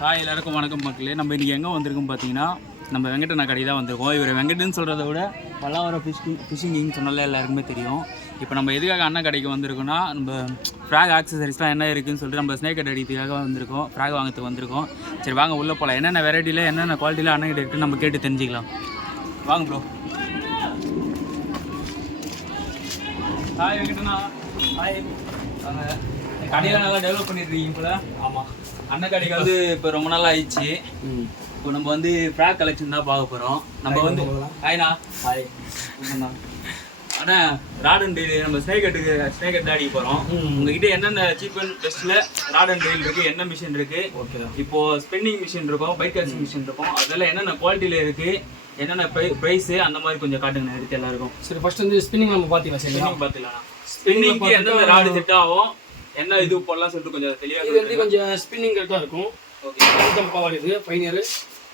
Hi எல்லாருக்கும் வணக்கம் மக்களே. நம்ம இன்றைக்கி எங்கே வந்திருக்கோம் பார்த்தீங்கன்னா நம்ம வெங்கடண்ணா கடை தான் வந்திருக்கோம். இவர் வெங்கடன்னு சொல்கிறத விட பல்லாவரம் ஃபிஷிங் ஃபிஷிங் சொன்னால எல்லாருக்குமே தெரியும். இப்போ நம்ம எதுக்காக அண்ணன் கடைக்கு வந்திருக்கோம்னா நம்ம ஃப்ராக் ஆக்சசரிஸ்லாம் என்ன இருக்குன்னு சொல்லிட்டு நம்ம ஸ்னேக் கட் அடிக்கிறதுக்காக வந்திருக்கோம். ஃப்ராக் வாங்கிறதுக்கு வந்திருக்கோம். சரி வாங்க உள்ளே போகலாம் என்னென்ன வெரைட்டியில் என்னென்ன குவாலிட்டியில் அண்ணன் கிட்ட இருக்குன்னு நம்ம கேட்டு தெரிஞ்சுக்கலாம். வாங்க ப்ரோ ஹாய் வெங்கடண்ணா ஹாய் வாங்க. கடையில் நல்லா டெவலப் பண்ணியிருக்கீங்க போல. ஆமாம் அண்ணன் கடைக்கு வந்து இப்போ ரொம்ப நாள் ஆயிடுச்சு. இப்போ நம்ம வந்து ஃப்ராக் கலெக்ஷன் தான் பார்க்க போகிறோம் நம்ம வந்து ஹாய்ண்ணா ஹாய் அண்ணா. ராட் அண்ட் டெய்லி நம்ம ஸ்னேக் கட்டுக்கு ஸ்னேக் அடிக்க போகிறோம் உங்ககிட்ட என்னென்ன சீப் அண்ட் பெஸ்ட்டில் ராட் அண்ட் டெய்ல் இருக்குது என்ன மிஷின் இருக்குது ஓகே இப்போ ஸ்பின்னிங் மிஷின் இருக்கும் பைக் கேசிங் மிஷின் இருக்கும். அதெல்லாம் என்னென்ன குவாலிட்டியில் இருக்குது என்னென்ன ப்ரைஸு அந்த மாதிரி கொஞ்சம் காட்டுங்க எடுத்து எல்லாருக்கும். சரி ஃபர்ஸ்ட் வந்து ஸ்பின்னிங் நம்ம பார்த்துக்கலாம் ஸ்பின்னிங் பார்த்துக்கலாம் ஸ்பின்னிங்க்கு எந்தெந்த ராடு செட் ஆகும் என்ன இது போடலாம் சொல்லிட்டு கொஞ்சம் இது தெளிவாக வந்து கொஞ்சம் ஸ்பின்னிங் கரெக்டாக இருக்கும். ஓகே பவர் இது ஃபைனியர்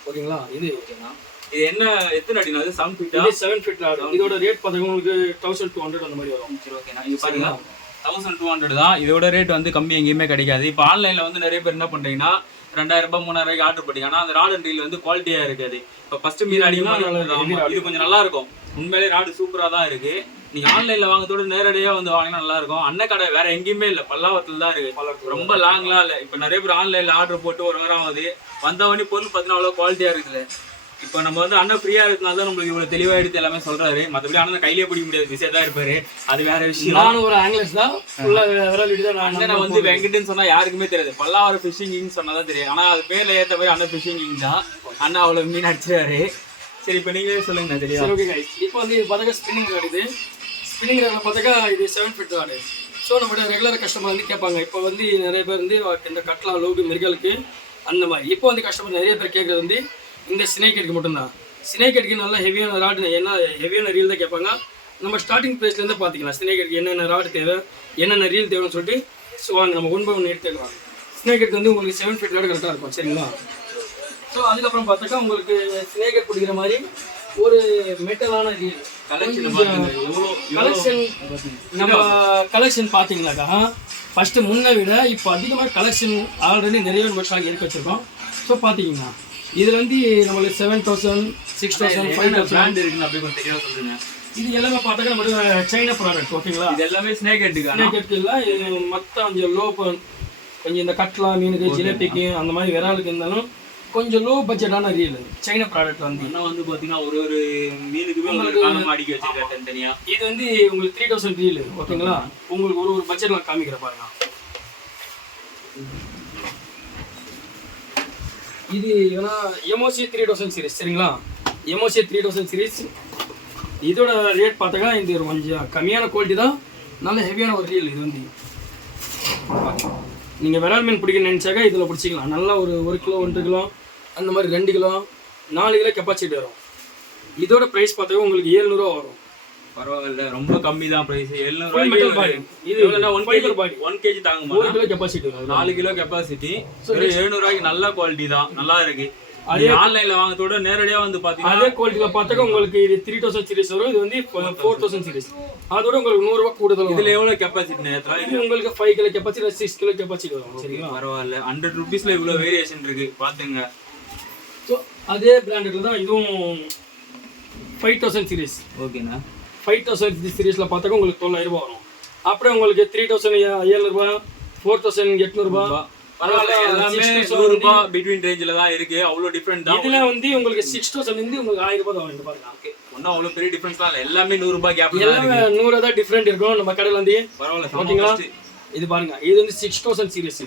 ஓகேங்களா? இது. ஓகேண்ணா இது என்ன எத்தனை அடினா அது செவன் ஃபீட்டா இது செவன் ஃபிட் ஆகும் இதோட ரேட் பார்த்தீங்கன்னா உங்களுக்கு தௌசண்ட் டூ ஹண்ட்ரட் அந்த மாதிரி வரும். சரி ஓகேண்ணா இது பாருங்க. தௌசண்ட் டூ ஹண்ட்ரட் தான். இதோட ரேட் வந்து கம்மி எங்கேயுமே கிடைக்காது. இப்போ ஆன்லைனில் வந்து நிறைய பேர் என்ன பண்ணுறீங்கன்னா ரெண்டாயிரம் ரூபாய் மூணாயிரம் ரூபாய்க்கு ஆர்டர் பண்ணிங்க ஆனால் அந்த ராட் அண்ட் ரீல் வந்து குவாலிட்டியாக இருக்காது. இப்போ ஃபர்ஸ்ட் மீன் அடிக்குமா இது கொஞ்சம் நல்லா இருக்கும். உண்மையிலே ராடு சூப்பராக தான் இருக்கு. நீங்க ஆன்லைன்ல வாங்குறதோட நேரடியாக வந்து வாங்கினா நல்லா இருக்கும் அண்ணன் கடை வேற எங்கேயுமே இல்லை. பல்லாவரத்துல தான் இருக்கு. ரொம்ப லாங்லாம் இல்லை. இப்போ நிறைய பேர் ஆன்லைன்ல ஆர்டர் போட்டு ஒரு வாரம் ஆகுது. வந்தவொடனே பொருள் பார்த்தீங்கன்னா அவ்வளோ குவாலிட்டியாக இருக்குது இப்போ நம்ம வந்து அண்ணன் ஃப்ரீயா இருக்கனால தான் நம்மளுக்கு இவ்வளவு தெளிவா எடுத்து எல்லாமே சொல்றாரு. மற்றபடி அண்ணன் கையிலே பிடிக்க முடியாது. பிஸியா தான் இருப்பாரு. அது வேற விஷயம். நானும் ஒரு ஆங்கிலஸ் தான். ஃபுல்லாக விரல் விட்டு தான் நான் அண்ணனை வந்து வெங்கட்னு சொன்னா யாருக்குமே தெரியாது. பல்லாவரம் ஃபிஷிங் இங் சொன்னா தான் தெரியும். ஆனா அது பேர்ல ஏத்த மாதிரி அண்ணன் ஃபிஷிங் தான். அண்ணா அவ்வளவு மீன் அடிச்சிருவாரு. சரி இப்போ நீங்களே சொல்லுங்க நான் தெரியும் ஓகே இப்போ வந்து இது பார்த்தாக்கா ஸ்பின்னிங் இது ஸ்பின்னிங் பார்த்தாக்கா இது செவன் ஃபிட் ராடு ஸோ நம்மளோட ரெகுலர் கஸ்டமர் வந்து கேட்பாங்க. இப்போ வந்து நிறைய பேர் வந்து இந்த கட்லா லோகு மிருகலுக்கு அந்த மாதிரி. இப்போ வந்து கஸ்டமர் நிறைய பேர் கேட்குறது வந்து இந்த ஸ்னேக் எடுக்க மட்டும்தான். ஸ்னேக் எடுக்க நல்லா ஹெவியான ராடு என்ன ஹெவியான ரீல் தான் கேட்பாங்க. நம்ம ஸ்டார்டிங் ப்ரைஸ்லேருந்து பார்த்துக்கலாம். ஸ்னேக் எடுக்க என்னென்ன ராடு தேவை என்னென்ன ரீல் தேவைன்னு சொல்லிட்டு ஸோ வாங்க நம்ம ஒன் பை ஒன் எடுத்துக்கலாம். ஸ்னேக் வந்து உங்களுக்கு செவன் ஃபிட் ராடு கரெக்டாக இருக்கும் சரிங்களா? ஸோ அதுக்கப்புறம் பார்த்தாக்கா உங்களுக்கு ஸ்னேக்கர் பிடிக்கிற மாதிரி ஒரு மெட்டலான ரீல் கலெக்ஷன் நம்ம கலெக்ஷன் பார்த்தீங்கன்னாக்கா ஃபஸ்ட்டு முன்னை விட இப்போ அதிகமாக கலெக்ஷன் ஆல்ரெடி நிறைய நம்ம ஸ்டாக் இருக்க வச்சிருக்கோம். ஸோ பார்த்தீங்கன்னா இதில் வந்து நம்மளுக்கு seven thousand six thousand five thousand brand இருக்குன்னு அப்படியே கொஞ்சம் தெளிவா சொல்லுங்க. இது எல்லாமே பார்த்தாக்கா நம்மளுக்கு சைனா ப்ராடக்ட் ஓகேங்களா இது எல்லாமே ஸ்னேக் ஹெட்டுக்கான ஸ்னேக் இல்லை இது மற்ற கொஞ்சம் லோ கொஞ்சம் இந்த கட்லா மீனுக்கு ஜிலேபிக்கு அந்த மாதிரி விராலுக்கு இருந்தாலும் கொஞ்சம் லோ பட்ஜெட்டான ரீல் சைனா ப்ராடக்ட் வந்து. அண்ணா வந்து பாத்தீங்கன்னா ஒரு ஒரு மீனுக்குமே காலம் அடிக்க வச்சிருக்காரு தனித்தனியா. இது வந்து உங்களுக்கு த்ரீ தௌசண்ட் ரீல் ஓகேங்களா? உங்களுக்கு ஒரு ஒரு பட்ஜெட்ல காமிக்கிற பாருங்க. இது ஏன்னா எம்ஓசி த்ரீ தௌசண்ட் சீரிஸ் சரிங்களா? எம்ஓசி த்ரீ தௌசண்ட் சீரிஸ் இதோட ரேட் பார்த்தாக்கா இது ஒரு கொஞ்சம் கம்மியான குவாலிட்டி தான். நல்ல ஹெவியான ஒரு ரீல் இது வந்து. நீங்கள் விரால் மீன் பிடிக்க நினச்சாக்கா இதில் பிடிச்சிக்கலாம். நல்லா ஒரு ஒரு கிலோ ஒன்றரை கிலோ அந்த மாதிரி ரெண்டு கிலோ நாலு கிலோ கெப்பாசிட்டி வரும். இதோட ப்ரைஸ் பார்த்தாக்கா உங்களுக்கு ஏழ்நூறுவா வரும். பரவாயில்ல ரொம்ப கம்மி தான் பிரைஸ் body. இது one KG body. One KG தாங்குமா ஒரு கிலோ கெப்பாசிட்டி. நாலு கிலோ கெப்பாசிட்டி எழுநூறு ரூபாய்க்கு நல்ல குவாலிட்டி தான். நல்லா இருக்கு. அதே- ஆன்லைன்ல வாங்கத்தோட நேரடியா வந்து பாத்தீங்கன்னா அதே குவாலிட்டியில் பார்த்தாக்கா உங்களுக்கு இது த்ரீ தௌசண்ட் சீரிஸ் வரும். இது வந்து ஃபோர் தௌசண்ட் சீரிஸ் அதோட உங்களுக்கு நூறுரூவா கூடுதல் வரும். இதுல எவ்வளவு கெப்பாசிட்டி நேரத்துல? இது உங்களுக்கு five kilo capacity six kilo capacity வரும். சரிங்களா? பரவாயில்ல. ஹண்ட்ரட் ருபீஸ்ல இவ்வளவு வேரியேஷன் இருக்கு. பாத்துங்க ஸோ அதே பிராண்டட்ல தான் இதுவும் ஃபைவ் தௌசண்ட் சீரிஸ் ஓகேண்ணா ஃபைவ் தௌசண்ட் சீரிஸில் பார்த்தாக்கா உங்களுக்கு தொள்ளாயிரம் ரூபாய் வரும். அப்புறம் உங்களுக்கு த்ரீ தௌசண்ட் ஏழுநூறுபா ஃபோர் தௌசண்ட் எட்நூறுபா பரவாயில்ல எல்லாமே நூறு ரூபாய் பிட்வீன் ரேஞ்சில தான் இருக்கு. அவ்வளவு டிஃபரெண்ட் தான். இதுல வந்து உங்களுக்கு சிக்ஸ் தௌசண்ட் இருந்து உங்களுக்கு ஆயிரம் ரூபாய் தான் பாருங்க. ஒன்னும் அவ்வளவு பெரிய டிஃபரன்ஸ் தான் இல்ல. எல்லாமே நூறு ரூபாய் கேப் எல்லாமே நூறு தான் டிஃப்ரெண்ட் இருக்கும். நம்ம கடையில் வந்து பரவாயில்ல ஓகேங்களா இது பாருங்க. இது வந்து சிக்ஸ் தௌசண்ட் சீரியஸ்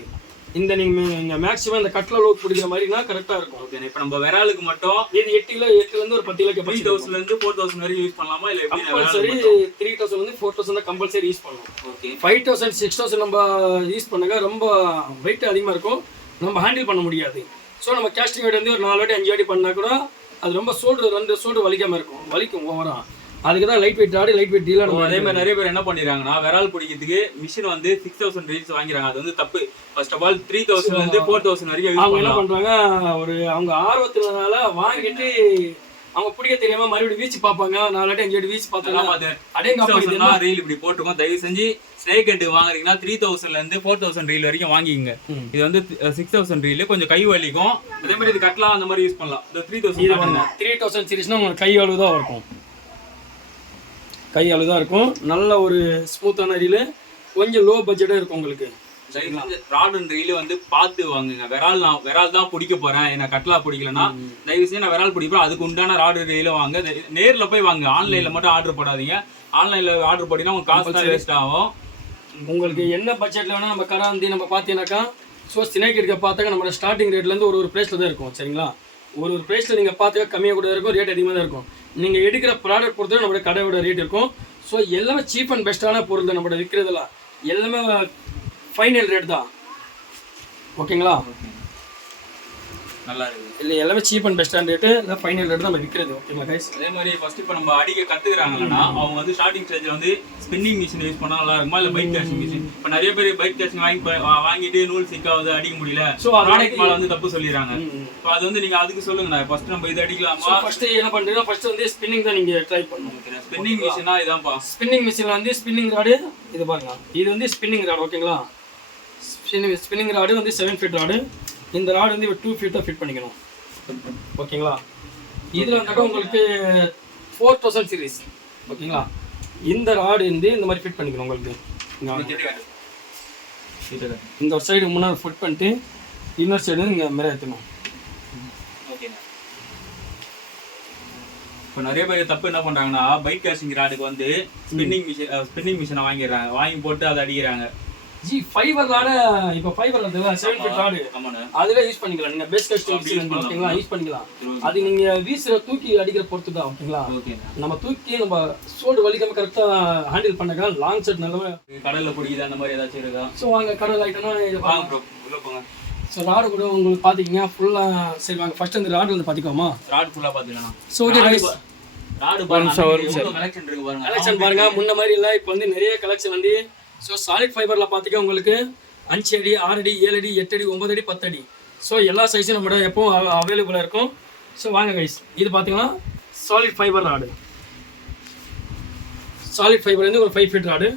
இந்த நீங்க நீங்க மேக்ஸிமம் இந்த கட்ல லோக் பிடிக்கிற மாதிரினா கரெக்டா இருக்கும். ஓகே இப்போ நம்ம விராலுக்கு மட்டும் இது எட்டு கிலோ எட்டுல இருந்து ஒரு பத்து கிலோ த்ரீ கெப்பாசிட்டி தௌசண்ட்ல இருந்து ஃபோர் தௌசண்ட் வரைக்கும் யூஸ் பண்ணலாமா? இல்ல கம்பல்சரி த்ரீ தௌசண்ட் வந்து ஃபோர் தௌசண்ட் தான் கம்பல்சரி யூஸ் பண்ணணும். Okay five thousand six thousand நம்ம யூஸ் பண்ணாங்க ரொம்ப வெயிட் அதிகமாக இருக்கும். நம்ம ஹேண்டில் பண்ண முடியாது. ஸோ நம்ம கேஸ்டிங் வெயிட் வந்து ஒரு நாலு வாட்டி அஞ்சு வாட்டி பண்ணா கூட அது ரொம்ப சோல்டு ரெண்டு சோல்டு வலிக்காம இருக்கும். வலிக்கும் ஓவரா. அதுக்கு தான் லைட் வெயிட் ஆடி லைட் வெயிட் நம்ம அதே மாதிரி நிறைய பேர் என்ன பண்ணிடுறாங்கன்னா விரால் பிடிக்கிறதுக்கு மிஷின் வந்து சிக்ஸ் தௌசண்ட் ரீல்ஸ் வாங்கிறாங்க அது வந்து தப்பு. ஃபர்ஸ்ட் ஆஃப் ஆல் த்ரீ தௌசண்ட்ல இருந்து ஃபோர் தௌசண்ட் வரைக்கும் அவங்க என்ன பண்றாங்க ஒரு அவங்க ஆர்வத்தினால வாங்கிட்டு அவங்க பிடிக்க தெரியாம மறுபடியும் வீச்சு பார்ப்பாங்க. நாலு வாட்டி அஞ்சு வீச்சு அதெல்லாம் பார்த்தாங்க பார்த்து அடேங்கப்பா இது என்ன? ரீல் இப்படி போட்டுருக்கோம். தயவு செஞ்சு ஸ்னேக் ஹெட் வாங்குறீங்கன்னா த்ரீ தௌசண்ட்ல இருந்து ஃபோர் தௌசண்ட் ரீல் வரைக்கும் வாங்கிக்கங்க. இது வந்து சிக்ஸ் தௌசண்ட் ரீல் கொஞ்சம் கை வலிக்கும். அதே மாதிரி இது கட்டலாம் அந்த மாதிரி யூஸ் பண்ணலாம். இந்த த்ரீ தௌசண்ட் த்ரீ தௌசண்ட் சீரிஸ்னா உங்களுக்கு கை தான் இருக்கும். கை அளவு தான் இருக்கும். நல்ல ஒரு ஸ்மூத்தான ரீலு கொஞ்சம் லோ பட்ஜெட்டாக இருக்கும் உங்களுக்கு. ராட் அண்ட் ரீல் வந்து பார்த்து வாங்குங்க. விரால் நான் விரால் தான் பிடிக்க போறேன். என்ன கட்லா பிடிக்கலன்னா தயவு செஞ்சு நான் விரால் பிடிப்பேன். அதுக்கு உண்டான ராடு ரீல வாங்க. நேர்ல போய் வாங்க. ஆன்லைன்ல மட்டும் ஆர்டர் போடாதீங்க. ஆன்லைன்ல ஆர்டர் போட்டீங்கன்னா உங்க காசு தான் வேஸ்ட் ஆகும். உங்களுக்கு என்ன பட்ஜெட்டில் வேணால் நம்ம கடை வந்து நம்ம பார்த்தீங்கன்னாக்கா ஸோ ஸ்னேக் எடுக்க பார்த்தாக்க நம்மளோட ஸ்டார்டிங் ரேட்லேருந்து ஒரு ஒரு ப்ரைஸில் தான் இருக்கும். சரிங்களா? ஒரு ஒரு ப்ரைஸில் நீங்கள் பார்த்தாக்க கம்மியாக கூட இருக்கும் ரேட் அதிகமாக தான் இருக்கும். நீங்கள் எடுக்கிற ப்ராடக்ட் பொறுத்தவரை நம்மளோட கடையோட ரேட் இருக்கும். ஸோ எல்லாமே சீப் அண்ட் பெஸ்ட்டான பொருள் தான் நம்மளோட விற்கிறதெல்லாம் எல்லாமே ஃபைனல் ரேட் தான். ஓகேங்களா நல்லா இருக்கு. இல்லை எல்லாமே சீப் அண்ட் பெஸ்ட்டான ரேட்டு இல்லை ஃபைனல் ரேட் தான் நம்ம விற்கிறது ஓகேங்களா கைஸ் அதே மாதிரி ஃபர்ஸ்ட் இப்போ நம்ம அடிக்க கத்துக்கிறாங்கன்னா அவங்க வந்து ஸ்டார்டிங் ஸ்டேஜ்ல வந்து ஸ்பின்னிங் மிஷின் யூஸ் பண்ணா நல்லா இருக்குமா இல்ல பைக் கேஷிங் மிஷின் இப்போ நிறைய பேர் பைக் கேஷிங் வாங்கி வாங்கிட்டு நூல் சிக்காவது அடிக்க முடியல. அது ப்ராடக்ட் மேல வந்து தப்பு சொல்லிடுறாங்க. இப்போ அது வந்து நீங்க அதுக்கு சொல்லுங்க ஃபர்ஸ்ட் நம்ம இது அடிக்கலாமா? ஃபஸ்ட்டு என்ன பண்ணுறீங்கன்னா ஃபஸ்ட்டு வந்து ஸ்பின்னிங் தான் நீங்கள் ட்ரை பண்ணணும் ஸ்பின்னிங் மிஷினா இதான்ப்பா. ஸ்பின்னிங் மிஷினில் வந்து ஸ்பின்னிங் ராடு இது பாருங்க. இது வந்து ஸ்பின்னிங் ராடு ஓகேங்களா ஸ்பின்னிங் ஸ்பின்னிங் ராடு வந்து செவன் ஃபீட் ராடு இந்த ராடு வந்து டூ ஃபீட்டாக ஃபிட் பண்ணிக்கணும். ஓகேங்களா? இதில் வந்தாக்கா உங்களுக்கு ஃபோர் தௌசண்ட் சீரீஸ் ஓகேங்களா? இந்த ராடு வந்து இந்த மாதிரி ஃபிட் பண்ணிக்கணும் உங்களுக்கு. இந்த ஒரு சைடு முன்னாடி ஃபிட் பண்ணிட்டு இன்னொரு சைடு இங்கே மேலே ஏற்றணும் இப்போ நிறைய பேர் தப்பு என்ன பண்ணுறாங்கன்னா பைக் கேசிங் ராடுக்கு வந்து ஸ்பின்னிங் மிஷின் ஸ்பின்னிங் மிஷினை வாங்கிடுறாங்க. வாங்கி போட்டு அதை அடிக்கிறாங்க. ஜி ஃபைபர் ராடு இப்போ ஃபைபர் செவன் ஃபீட் ராடு அதுல யூஸ் பண்ணிக்கலாம். நீங்க பேஸ் கஸ்ட் ஓகேங்களா யூஸ் பண்ணிக்கலாம் அது நீங்க வீசுற தூக்கி அடிக்கிற பொறுத்து தான் ஓகேங்களா? நம்ம தூக்கி நம்ம சோடு வலிக்காம கரெக்டா ஹேண்டில் பண்ணாக்கா லாங் செட் நல்லவே கடல்ல பிடிக்குது அந்த மாதிரி ஏதாச்சும் இருக்கா? ஸோ வாங்க கடல் ஐட்டம்னா இது வாங்க ப்ரோ உள்ள போங்க. ஸோ ராடு கூட உங்களுக்கு பார்த்தீங்கன்னா ஃபுல்லாக சரி வாங்க ஃபர்ஸ்ட் அந்த ராடு வந்து பார்த்துக்கோமா ராட் ஃபுல்லா பாத்துக்கலாம் ஸோ ஓகே ராடு பாருங்க கலெக்ஷன் இருக்கு பாருங்க. கலெக்ஷன் பாருங்க முன்ன மாதிரி இல்லை இப்போ வந்து நிறைய கலெக்ஷன் வந்து ஸோ சாலிட் ஃபைபரில் பார்த்தீங்கன்னா உங்களுக்கு அஞ்சு அடி ஆறு அடி ஏழு அடி எட்டு அடி ஒன்பது அடி பத்து அடி. ஸோ எல்லா சைஸும் நம்மளோட எப்பவும் அவைலபிளாக இருக்கும். ஸோ வாங்க கைஸ் இது பார்த்தீங்கன்னா solid fibre rod solid fibre வந்து ஒரு ஃபைவ் ஃபீட் ராடு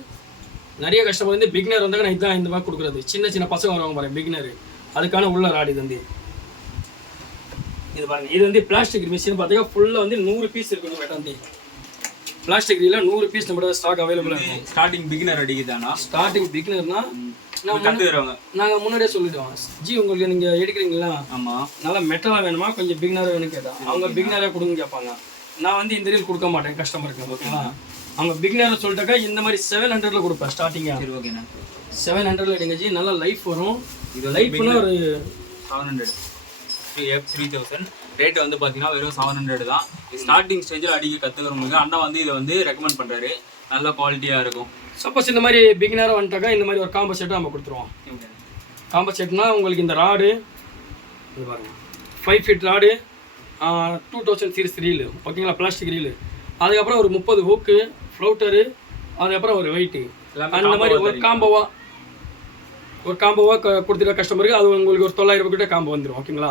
நிறைய கஸ்டமர் வந்து பிக்னர் வந்தாங்க நான் இதுதான் இந்த மாதிரி கொடுக்குறது. சின்ன சின்ன பசங்க வருவாங்க பாருங்க பிக்னர் அதுக்கான உள்ள ராடு இது வந்து. இது பாருங்க. இது வந்து பிளாஸ்டிக் மிஷின் பார்த்தீங்கன்னா ஃபுல்லாக வந்து நூறு பீஸ் இருக்கும் மேடம் வந்து பிளாஸ்டிக் ரீல நூறு பீஸ் நம்மளோட ஸ்டாக் அவைலபிளாக இருக்கும். ஸ்டார்டிங் பிகினர் அடிக்குதானா ஸ்டார்டிங் பிகினர்னா நாங்கள் முன்னாடியே சொல்லிட்டோம். ஜி உங்களுக்கு நீங்கள் எடுக்கிறீங்களா? ஆமா. நல்லா மெட்டலாக வேணுமா? கொஞ்சம் பிகினராக வேணும் கேட்டேன் அவங்க பிகினராக கொடுங்க கேட்பாங்க. நான் வந்து இந்த ரீல் கொடுக்க மாட்டேன் கஸ்டமருக்கு ஓகேங்களா அவங்க பிகினரை சொல்லிட்டாக்கா இந்த மாதிரி செவன் ஹண்ட்ரட்ல கொடுப்பேன் ஸ்டார்டிங்காக சரி ஓகேண்ணா செவன் ஹண்ட்ரட்ல எடுங்க ஜி. நல்லா லைஃப் வரும். இது லைஃப்னா ஒரு seven hundred three thousand rate வந்து பார்த்தீங்கன்னா வெறும் செவன் ஹண்ட்ரட் தான். ஸ்டார்டிங் ஸ்டேஜில் அடிக்க கற்றுக்கிறவங்களுக்கு அண்ணா வந்து இதை வந்து ரெக்கமெண்ட் பண்ணுறாரு நல்ல குவாலிட்டியாக இருக்கும். சப்போஸ் இந்த மாதிரி பிகினராக வந்துட்டாக்கா இந்த மாதிரி ஒரு காம்போ செட்டு நம்ம கொடுத்துருவோம். காம்போ செட்னா உங்களுக்கு இந்த ராடு இது பாருங்க. Five feet rod two thousand series reel ஓகேங்களா பிளாஸ்டிக் ரீலு அதுக்கப்புறம் ஒரு முப்பது ஹூக்கு ஃப்ளவுட்டரு அதுக்கப்புறம் ஒரு வெயிட்டு அந்த மாதிரி ஒரு காம்போவா ஒரு காம்போவா கொடுத்துருக்க கஸ்டமருக்கு அது உங்களுக்கு ஒரு தொள்ளாயிரம் ரூபாய் கிட்ட காம்போ வந்துடும் ஓகேங்களா